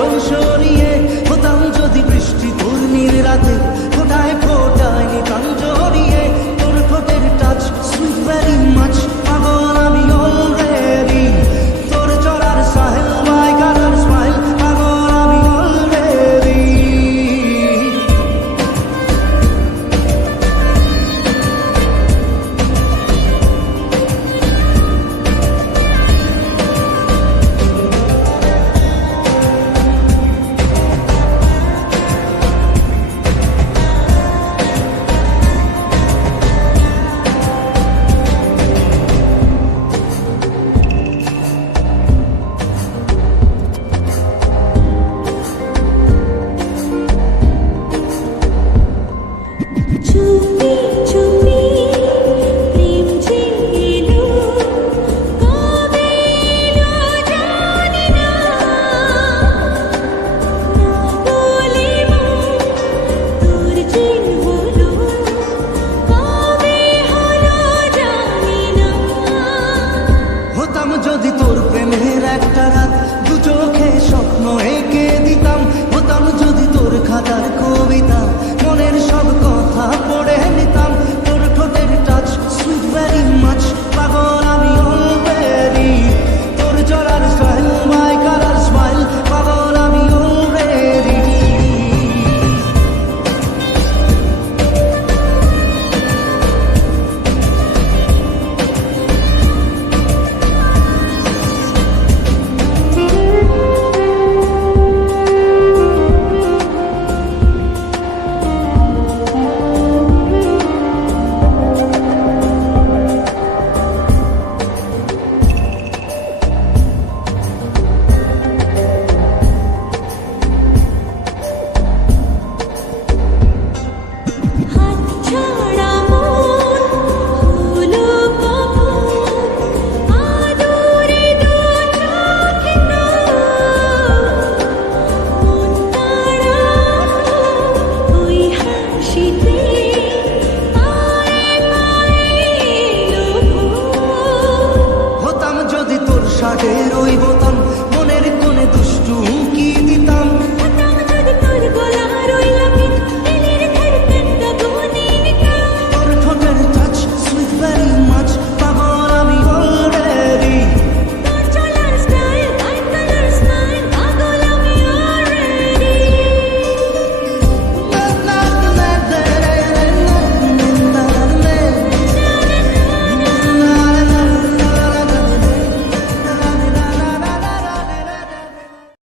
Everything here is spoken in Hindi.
双手 तोर प्रेम एक সাজে